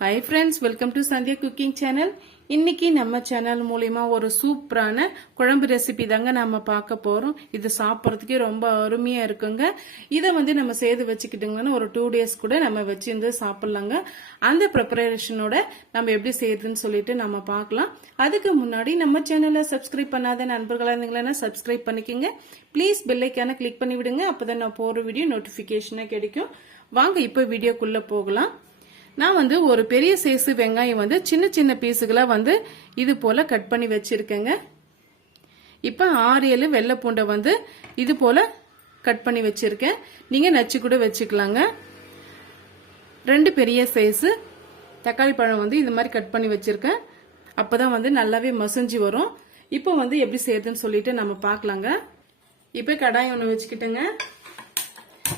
Hi friends welcome to Sandhya cooking channel இன்னைக்கு நம்ம channel மூலியமா ஒரு சூப்பரான குழம்பு ரெசிபி தாங்க நம்ம பார்க்க போகிறோம் இது சாப்பிட்றதுக்கே ரொம்ப அருமையாக இருக்குங்க. இதை வந்து நம்ம செய்து வச்சுக்கிட்டோங்கன்னா ஒரு டூ டேஸ் கூட நம்ம வச்சுருந்து சாப்பிட்லாங்க. அந்த ப்ரிப்பரேஷனோட நம்ம எப்படி செய்யுதுன்னு சொல்லிட்டு நம்ம பார்க்கலாம். அதுக்கு முன்னாடி நம்ம சேனலை சப்ஸ்கிரைப் பண்ணாத நண்பர்களாக இருந்தீங்களா சப்ஸ்கிரைப் பண்ணிக்கோங்க. ப்ளீஸ் பெல்லைக்கான கிளிக் பண்ணி விடுங்க அப்பதான் நான் போகிற வீடியோ நோட்டிஃபிகேஷனாக கிடைக்கும். வாங்க இப்போ வீடியோக்குள்ளே போகலாம். நான் வந்து ஒரு பெரிய சைஸு வெங்காயம் வந்து சின்ன சின்ன பீஸுகளாக வந்து இது போல் கட் பண்ணி வச்சுருக்கேங்க. இப்போ ஆறு ஏழு வெள்ளை பூண்டை வந்து இது போல் கட் பண்ணி வச்சுருக்கேன். நீங்கள் நச்சு கூட வச்சுக்கலாங்க. ரெண்டு பெரிய சைஸு தக்காளி பழம் வந்து இந்த மாதிரி கட் பண்ணி வச்சுருக்கேன். அப்போ தான் வந்து நல்லாவே மசிஞ்சு வரும். இப்போ வந்து எப்படி செய்யறதுன்னு சொல்லிட்டு நம்ம பார்க்கலாங்க. இப்போ கடாயம் ஒன்று வச்சுக்கிட்டேங்க.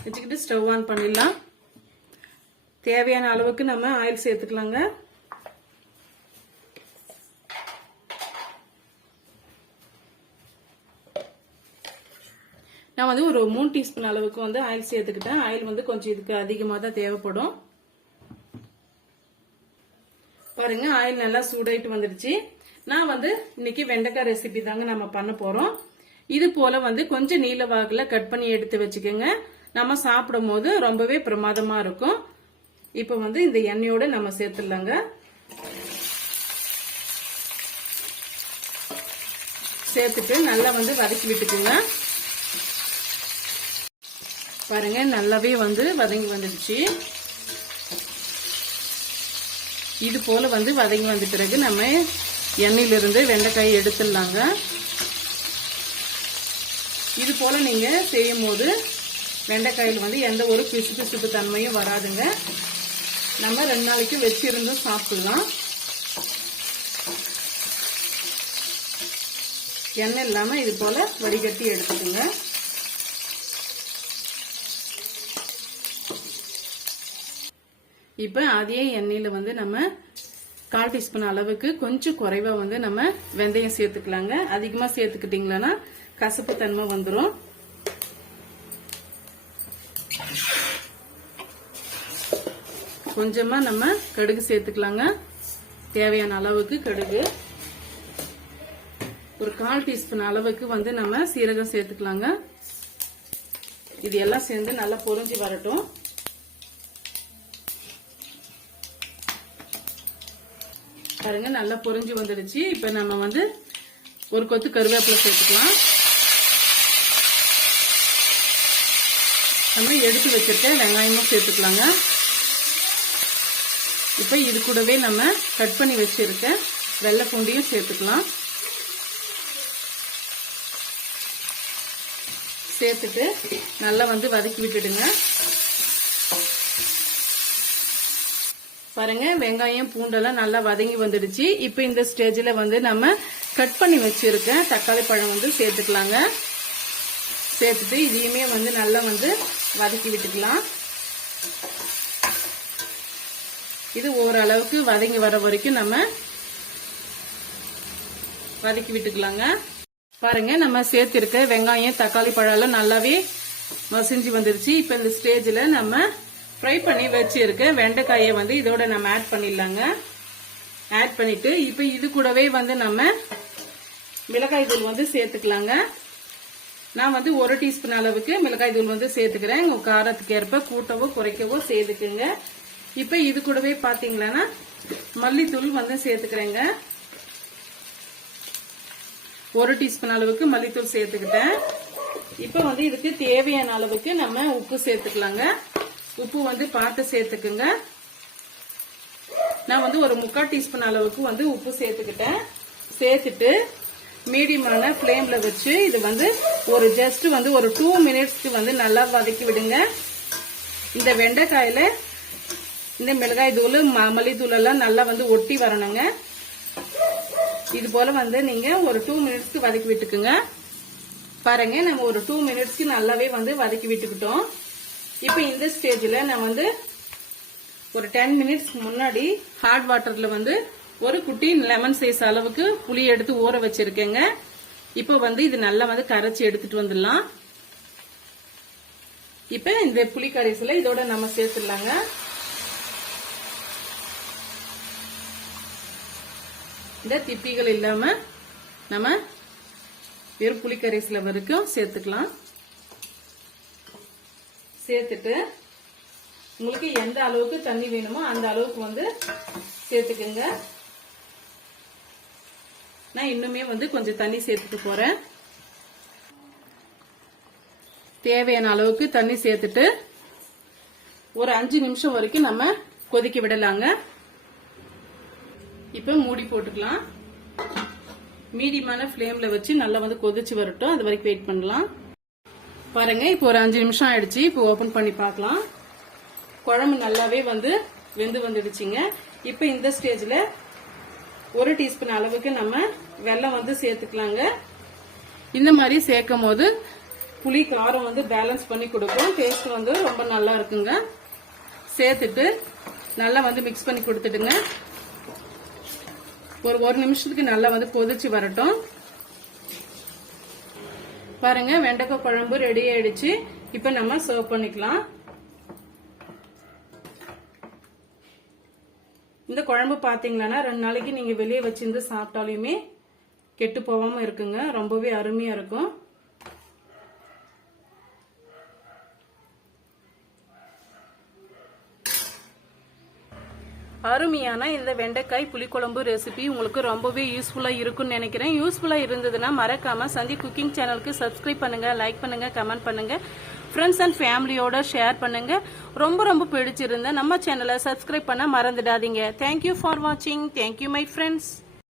வச்சுக்கிட்டு ஸ்டவ் ஆன் பண்ணிடலாம். தேவையான அளவுக்கு நம்ம ஆயில் சேர்த்துக்கலாங்க. நான் வந்து ஒரு மூணு டீஸ்பூன் அளவுக்கு வந்து ஆயில் சேர்த்துக்கிட்டேன். ஆயில் வந்து கொஞ்சம் இதுக்கு அதிகமாக தான் தேவைப்படும். பாருங்க ஆயில் நல்லா சூடாயிட்டு வந்துடுச்சு. நான் வந்து இன்னைக்கு வெண்டைக்காய் ரெசிபி தாங்க நம்ம பண்ண போறோம். இது போல வந்து கொஞ்சம் நீல வாக்குல கட் பண்ணி எடுத்து வச்சுக்கோங்க. நம்ம சாப்பிடும் போது ரொம்பவே பிரமாதமா இருக்கும். இப்போ வந்து இந்த எண்ணெயோட நம்ம சேர்த்துடலாங்க. சேர்த்துட்டு நல்லா வந்து வதக்கி விட்டுக்குங்க. பாருங்க நல்லாவே வந்து வதங்கி வந்துடுச்சு. இது போல வந்து வதங்கி வந்த பிறகு நம்ம எண்ணெயிலிருந்து வெண்டைக்காய் எடுத்துடலாங்க. இது போல நீங்க செய்யும் போது வெண்டைக்காயில் வந்து எந்த ஒரு பிசு பிசுப்பு தன்மையும் வராதுங்க. நம்ம ரெண்டு நாளைக்கு வச்சிருந்தும் சாப்பிடலாம். எண்ணெய் இல்லாம இது போல வடிகட்டி எடுத்துக்கோங்க. இப்ப அதே எண்ணெயில வந்து நம்ம கால் டீஸ்பூன் அளவுக்கு கொஞ்சம் குறைவா வந்து நம்ம வெந்தயம் சேர்த்துக்கலாங்க. அதிகமா சேர்த்துக்கிட்டீங்களா கசப்பு தன்மை வந்துடும் கொஞ்சமா நம்ம கடுகு சேர்த்துக்கலாங்க. தேவையான அளவுக்கு கடுகு. ஒரு கால் டீஸ்பூன் அளவுக்கு வந்து நம்ம சீரகம் சேர்த்துக்கலாங்க. இது எல்லாம் சேர்ந்து நல்லா பொரிஞ்சு வரட்டும். பாருங்க நல்லா பொரிஞ்சு வந்துடுச்சு. இப்ப நம்ம வந்து ஒரு கொத்து கருவேப்பிலை சேர்த்துக்கலாம். நம்ம எடுத்து வச்சிருக்க வெங்காயமும் சேர்த்துக்கலாங்க. இப்போ இது கூடவே நம்ம கட் பண்ணி வச்சிருக்க வெள்ளை பூண்டையும் சேர்த்துக்கலாம். சேர்த்துட்டு நல்லா வந்து வதக்கி விட்டுடுங்க. பாருங்க வெங்காயம் பூண்டெல்லாம் நல்லா வதங்கி வந்துடுச்சு. இப்போ இந்த ஸ்டேஜில் வந்து நம்ம கட் பண்ணி வச்சிருக்க தக்காளி பழம் வந்து சேர்த்துக்கலாங்க. சேர்த்துட்டு இதையுமே வந்து நல்லா வந்து வதக்கி விட்டுக்கலாம். இது ஓரளவுக்கு வதங்கி வர வரைக்கும் நம்ம வதக்கி விட்டுக்கலாங்க. பாருங்க நம்ம சேர்த்திருக்க வெங்காயம் தக்காளி பழம் நல்லாவே மசிஞ்சு வந்துருச்சு. இப்ப இந்த ஸ்டேஜ்ல நம்ம ஃப்ரை பண்ணி வச்சிருக்க வெண்டைக்காயை வந்து இதோட நம்ம ஆட் பண்ணிடலாங்க. ஆட் பண்ணிட்டு இப்ப இது கூடவே வந்து நம்ம மிளகாய் தூள் வந்து சேர்த்துக்கலாங்க. நான் வந்து ஒரு டீஸ்பூன் அளவுக்கு மிளகாய் தூள் வந்து சேர்த்துக்கிறேன். உங்க காரத்துக்கு ஏற்ப கூட்டவோ குறைக்கவோ சேர்த்துக்குங்க. இப்ப இது கூடவே பாத்தீங்கன்னா மல்லித்தூள் வந்து சேர்த்துக்கிறேங்க. ஒரு டீஸ்பூன் அளவுக்கு மல்லித்தூள் சேர்த்துக்கிட்டேன். இப்ப வந்து இதுக்கு தேவையான அளவுக்கு நம்ம உப்பு சேர்த்துக்கலாங்க. உப்பு வந்து பார்த்து சேர்த்துக்குங்க. நான் வந்து ஒரு முக்கால் டீஸ்பூன் அளவுக்கு வந்து உப்பு சேர்த்துக்கிட்டேன். சேர்த்துட்டு மீடியமான ஃப்ளேம்ல வச்சு இது வந்து ஒரு ஜஸ்ட் வந்து ஒரு டூ மினிட்ஸ்க்கு வந்து நல்லா வதக்கி விடுங்க. இந்த வெண்டைக்காயில இந்த மிளகாய் தூள் மல்லித்தூள் எல்லாம் நல்லா வந்து ஒட்டி வரணுங்க. இது போல வந்து நீங்க ஒரு டூ மினிட்ஸ்க்கு வதக்கி விட்டுக்குங்க. பாருங்க நம்ம ஒரு டூ மினிட்ஸ்க்கு நல்லாவே வந்து வதக்கி விட்டுக்கிட்டோம். இப்போ இந்த ஸ்டேஜ்ல நான் வந்து ஒரு டென் மினிட்ஸ் முன்னாடி ஹாட் வாட்டர்ல வந்து ஒரு குட்டி லெமன் சைஸ் அளவுக்கு புளி எடுத்து ஊற வச்சிருக்கேங்க. இப்போ வந்து இது நல்லா வந்து கரைச்சி எடுத்துட்டு வந்துடலாம். இப்ப இந்த புளி கரைசல இதோட நம்ம சேர்த்துடலாங்க. இந்த திப்பிகள் இல்லாம நம்ம வெறும் புளிக்கரைசல வரைக்கும் சேர்த்துக்கலாம். சேர்த்துட்டு உங்களுக்கு எந்த அளவுக்கு தண்ணி வேணுமோ அந்த அளவுக்கு வந்து சேர்த்துக்குங்க. நான் இன்னுமே வந்து கொஞ்சம் தண்ணி சேர்த்துட்டு போறேன். தேவையான அளவுக்கு தண்ணி சேர்த்துட்டு ஒரு அஞ்சு நிமிஷம் வரைக்கும் நம்ம கொதிக்க விடலாங்க. இப்ப மூடி போட்டுக்கலாம். மீடியமான ஃப்ளேமில் வச்சு நல்லா வந்து கொதிச்சு வரட்டும். அது வரைக்கும் வெயிட் பண்ணலாம். பாருங்க இப்போ ஒரு அஞ்சு நிமிஷம் ஆயிடுச்சு. இப்போ ஓபன் பண்ணி பார்க்கலாம். குழம்பு நல்லாவே வந்து வெந்து வந்துடுச்சுங்க. இப்போ இந்த ஸ்டேஜ்ல ஒரு டீஸ்பூன் அளவுக்கு நம்ம வெள்ளம் வந்து சேர்த்துக்கலாங்க. இந்த மாதிரி சேர்க்கும் போது புளி காரம் வந்து பேலன்ஸ் பண்ணி கொடுக்கும். டேஸ்ட் வந்து ரொம்ப நல்லா இருக்குங்க. சேர்த்துட்டு நல்லா வந்து மிக்ஸ் பண்ணி கொடுத்துடுங்க. ஒரு ஒரு நிமிஷத்துக்கு நல்லா வந்து கொதிச்சு வரட்டும். பாருங்க வெண்டைக்காய் குழம்பு ரெடி ஆயிடுச்சு. இப்ப நம்ம சர்வ் பண்ணிக்கலாம். இந்த குழம்பு பாத்தீங்கன்னா ரெண்டு நாளைக்கு நீங்க வெளியே வச்சிருந்து சாப்பிட்டாலுமே கெட்டு போகாம இருக்குங்க. ரொம்பவே அருமையா இருக்கும். அருமையான இந்த வெண்டைக்காய் புளிக்குழம்பு ரெசிபி உங்களுக்கு ரொம்பவே யூஸ்ஃபுல்லாக இருக்கும்னு நினைக்கிறேன். யூஸ்ஃபுல்லாக இருந்ததுன்னா மறக்காமல் சந்தி குக்கிங் சேனலுக்கு சப்ஸ்கிரைப் பண்ணுங்கள் லைக் பண்ணுங்கள் கமெண்ட் பண்ணுங்கள் ஃப்ரெண்ட்ஸ் அண்ட் ஃபேமிலியோட ஷேர் பண்ணுங்கள் ரொம்ப ரொம்ப பிடிச்சிருந்தா நம்ம சேனலை சப்ஸ்கிரைப் பண்ண மறந்துடாதீங்க. தேங்க்யூ ஃபார் வாட்சிங் தேங்க்யூ மை ஃப்ரெண்ட்ஸ்